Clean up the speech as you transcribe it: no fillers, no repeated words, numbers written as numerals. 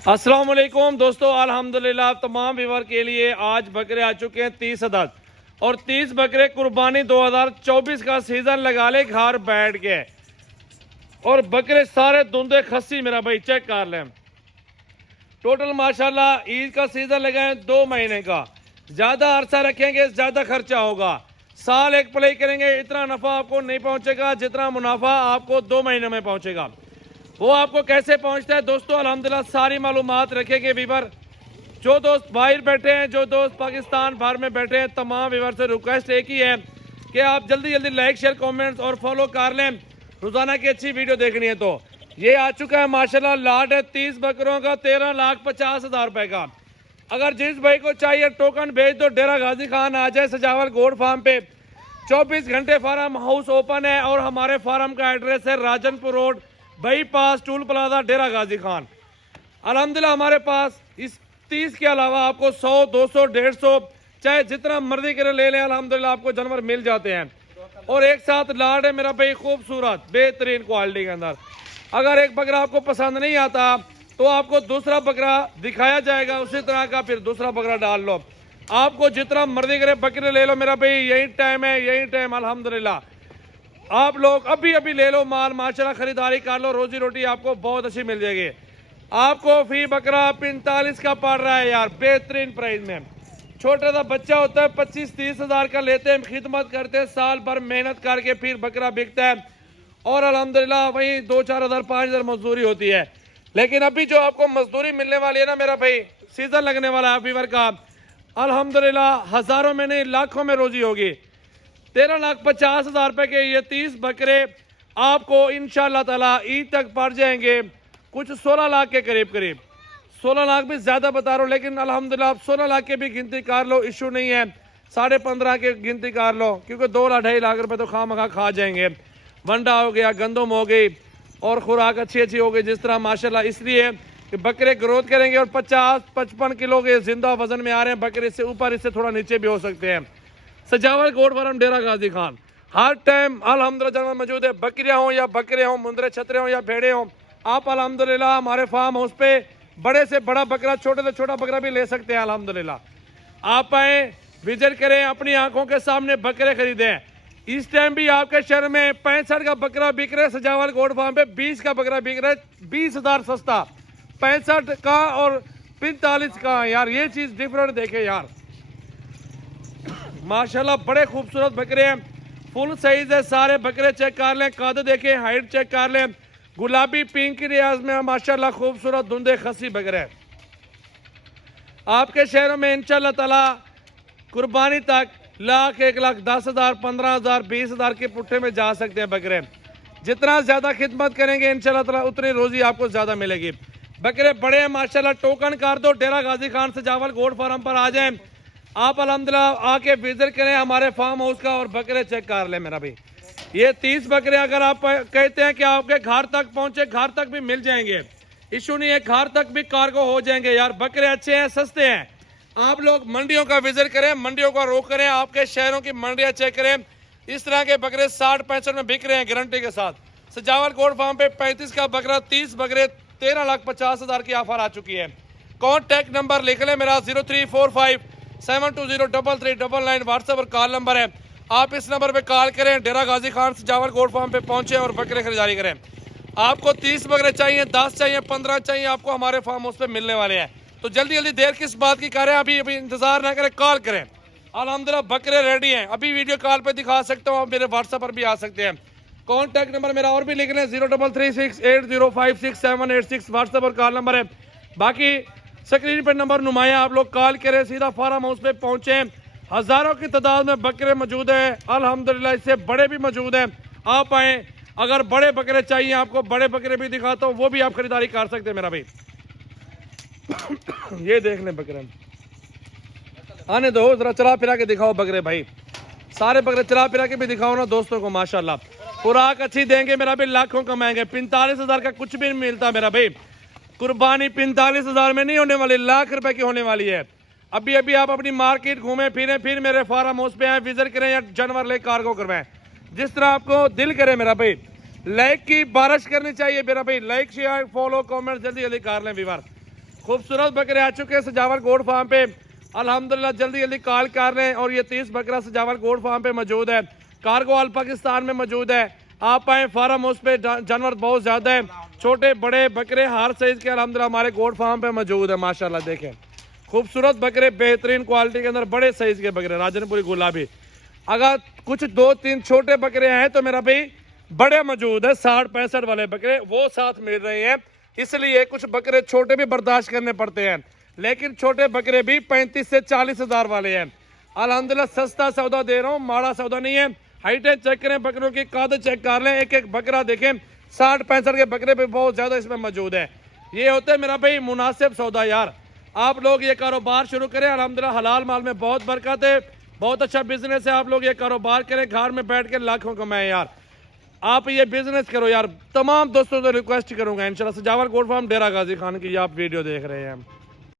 अस्सलाम वालेकुम दोस्तों, अल्हम्दुलिल्लाह तमाम व्यूअर के लिए आज बकरे आ चुके हैं 30 अदद और 30 बकरे कुर्बानी 2024 का सीजन लगा ले घर बैठ के। और बकरे सारे धुंधे खस्सी मेरा भाई चेक कर लें। टोटल माशाल्लाह ईद का सीजन लगा है 2 महीने का। ज्यादा अरसा रखेंगे ज्यादा खर्चा होगा। साल एक प्ले करेंगे इतना नफा आपको नहीं पहुंचेगा जितना मुनाफा आपको 2 महीने में पहुंचेगा। वो आपको कैसे पहुंचता है दोस्तों, अल्हम्दुलिल्लाह सारी मालूमात रखेंगे वीवर। जो दोस्त बाहर बैठे हैं, जो दोस्त पाकिस्तान भर में बैठे हैं, तमाम वीवर से रिक्वेस्ट एक ही है कि आप जल्दी जल्दी लाइक शेयर कमेंट्स और फॉलो कर लें। रोजाना की अच्छी वीडियो देखनी है तो ये आ चुका है माशाल्लाह लाट है 30 बकरों का 13,50,000 रुपए का। अगर जिस भाई को चाहिए टोकन भेज दो। डेरा गाजी खान आ जाए सजावल गोड फार्म पे। 24 घंटे फार्म हाउस ओपन है और हमारे फार्म का एड्रेस है Rajanpur road bypass toll plaza Dera Ghazi Khan. अल्हम्दुलिल्लाह हमारे पास इस 30 के अलावा आपको 100 200 150 चाहे जितना मर्जी करे ले लें, अल्हम्दुलिल्लाह आपको जानवर मिल जाते हैं। और एक साथ लाड है मेरा भाई खूबसूरत बेहतरीन क्वालिटी के अंदर। अगर एक बकरा आपको पसंद नहीं आता तो आपको दूसरा बकरा दिखाया जाएगा उसी तरह का, फिर दूसरा बकरा डाल लो। आपको जितना मर्जी करे बकरे ले लो मेरा भाई, यही टाइम है यही टाइम। अल्हम्दुलिल्लाह आप लोग अभी अभी ले लो माल, माशाल्लाह खरीदारी कर लो, रोजी रोटी आपको बहुत अच्छी मिल जाएगी। आपको फी बकरा 45 का पड़ रहा है यार, बेहतरीन प्राइस में। छोटा सा बच्चा होता है 25-30 हजार का लेते हैं, खिदमत करते हैं, साल भर मेहनत करके फिर बकरा बिकता है और अल्हम्दुलिल्लाह वही 2-4 हजार 5 हजार मजदूरी होती है। लेकिन अभी जो आपको मजदूरी मिलने वाली है ना मेरा भाई, सीजन लगने वाला है फीवर का, अल्हम्दुलिल्लाह हजारों में नहीं लाखों में रोजी होगी। 13,50,000 रुपए के ये 30 बकरे आपको इंशाअल्लाह ताला ईद तक पड़ जाएंगे कुछ 16 लाख के करीब। 16 लाख भी ज्यादा बता रहा हूँ, लेकिन अल्हम्दुलिल्लाह आप 16 लाख के भी गिनती कर लो, इशू नहीं है। 15.5 के गिनती कर लो, क्योंकि 2-2.5 लाख रुपए तो खामखा खा जाएंगे। वंडा हो गया, गंदम हो गई और खुराक अच्छी हो गई जिस तरह माशाल्लाह, इसलिए कि बकरे ग्रोथ करेंगे और 50-55 किलो के जिंदा वजन में आ रहे हैं बकरे। इससे ऊपर इससे थोड़ा नीचे भी हो सकते हैं। सजावल गोड फार्म डेरा गाजी खान हर टाइम अल्हम्दुलिल्लाह जानवर मौजूद है। बकरियां हो या बकरे हो, मुंदरे छतरे हो या भेड़े हो, आप अल्हम्दुलिल्लाह हमारे फार्म हाउस पे बड़े से बड़ा बकरा, छोटे से छोटा बकरा भी ले सकते हैं। अल्हम्दुलिल्लाह आप आए, विजिट करें, अपनी आंखों के सामने बकरे खरीदें। इस टाइम भी आपके शहर में 65 का बकरा बिक रहा है, सजावल गोड फार्म पे 20 का बकरा बिक रहा है, 20,000 सस्ता। 65 का और 45 का, यार ये चीज डिफरेंट देखे यार। माशाल्लाह बड़े खूबसूरत बकरे हैं, फुल साइज है, सारे बकरे चेक कर लें, कद देखें, हाइट चेक कर लें। गुलाबी पिंक की रियाज में माशाल्लाह खूबसूरत धुंधे खसी बकरे आपके शहरों में इंशाल्लाह ताला कुर्बानी तक लाख 1,10,000 15,000 20,000 के पुट्ठे में जा सकते हैं बकरे। जितना ज्यादा खिदमत करेंगे इंशाल्लाह ताला उतनी रोजी आपको ज्यादा मिलेगी। बकरे बड़े हैं माशाल्लाह, टोकन कर दो, डेरा गाजी खान सजावल गोड फार्म पर आ जाएं आप। अल्हम्दुलिल्लाह आके विजिट करें हमारे फार्म हाउस का और बकरे चेक कर ले मेरा भाई। ये 30 बकरे अगर आप कहते हैं कि आपके घर तक पहुंचे, घर तक भी मिल जाएंगे, इशू नहीं है, घर तक भी कार्गो हो जाएंगे यार। बकरे अच्छे हैं, सस्ते हैं। आप लोग मंडियों का विजिट करें, मंडियों का रोक करें, आपके शहरों की मंडियां चेक करें। इस तरह के बकरे 60-65 में बिक रहे हैं गारंटी के साथ। सजावल गोड फार्म पे 35 का बकरा 30 बकरे 13,50,000 की ऑफर आ चुकी है। कॉन्टैक्ट नंबर लिख लें मेरा 0345-720-3399 व्हाट्सएप और कॉल नंबर है। आप इस नंबर पे कॉल करें, डेरा गाजी खान सजावल गोड फार्म पे पहुंचे और बकरे खरीदारी करें। आपको 30 बकरे चाहिए, 10 चाहिए, 15 चाहिए, आपको हमारे फार्म हाउस पे मिलने वाले हैं। तो जल्दी जल्दी देर किस बात की करें, अभी इंतजार ना करें, कॉल करें। अल्हम्दुलिल्लाह बकरे रेडी हैं, अभी वीडियो कॉल पे दिखा सकता हूँ, आप मेरे व्हाट्सएप पर भी आ सकते हैं। कॉन्टैक्ट नंबर मेरा और भी लिख लें 03368056-786 व्हाट्सएप और कॉल नंबर है। बाकी स्क्रीन पर नंबर नुमाया, आप लोग कॉल करें, सीधा फार्म हाउस पे पहुंचे। हजारों की तादाद में बकरे मौजूद है अल्हम्दुलिल्लाह, इससे बड़े भी मौजूद हैं। आप आए, अगर बड़े बकरे चाहिए आपको बड़े बकरे भी दिखाता हूँ, वो भी आप खरीदारी कर सकते हैं मेरा भाई। ये देख लें बकरे, आने दो जरा, चला फिरा के दिखाओ बकरे भाई, सारे बकरे चला फिरा के भी दिखाओ ना दोस्तों को। माशाल्लाह खुराक अच्छी देंगे मेरा भाई, लाखों कमाएंगे। 45,000 का कुछ भी नहीं मिलता मेरा भाई। कुर्बानी 45,000 में नहीं होने वाली, लाख रुपए की होने वाली है। अभी अभी आप अपनी मार्केट घूमें फिरें, फिर मेरे फार्म हाउस पे आए, विजिट करें या जानवर ले कार्गो करवाएं, जिस तरह आपको दिल करे मेरा भाई। लाइक की बारिश करनी चाहिए मेरा भाई, लाइक शेयर फॉलो कमेंट जल्दी जल्दी कर लें व्यूअर। खूबसूरत बकरे आ चुके हैं सजावल गोट फार्म पे। अल्हम्दुलिल्लाह जल्दी जल्दी कॉल कर लें। और ये 30 बकरा सजावल गोट फार्म पे मौजूद है। कार्गो ऑल पाकिस्तान में मौजूद है। आप आए फार्म हाउस पे, जानवर बहुत ज़्यादा है, छोटे बड़े बकरे हर साइज़ के अल्हम्दुलिल्लाह हमारे गोट फार्म पे मौजूद है। माशाल्लाह देखें खूबसूरत बकरे, बेहतरीन क्वालिटी के अंदर बड़े साइज़ के बकरे, राजनपुरी गुलाबी। अगर कुछ 2-3 छोटे बकरे हैं तो मेरा भाई बड़े मौजूद है, 60-65 वाले बकरे वो साथ मिल रहे हैं। इसलिए कुछ बकरे छोटे भी बर्दाश्त करने पड़ते हैं, लेकिन छोटे बकरे भी 35 से 40 हज़ार वाले हैं। अल्हम्दुलिल्लाह सस्ता सौदा दे रहा हूँ, माड़ा सौदा नहीं है। हाइटें चेक करें, बकरों की काद चेक कर लें, एक एक बकरा देखें। 60-65 के बकरे भी बहुत ज़्यादा इसमें मौजूद है। ये होता है मेरा भाई मुनासिब सौदा यार। आप लोग ये कारोबार शुरू करें, अल्हम्दुलिल्लाह हलाल माल में बहुत बरकत है, बहुत अच्छा बिजनेस है। आप लोग ये कारोबार करें, घर में बैठ के लाखों कमाएं यार। आप ये बिजनेस करो यार। तमाम दोस्तों से रिक्वेस्ट करूंगा इंशाल्लाह। सजावल गोट फार्म डेरा गाजी खान की आप वीडियो देख रहे हैं।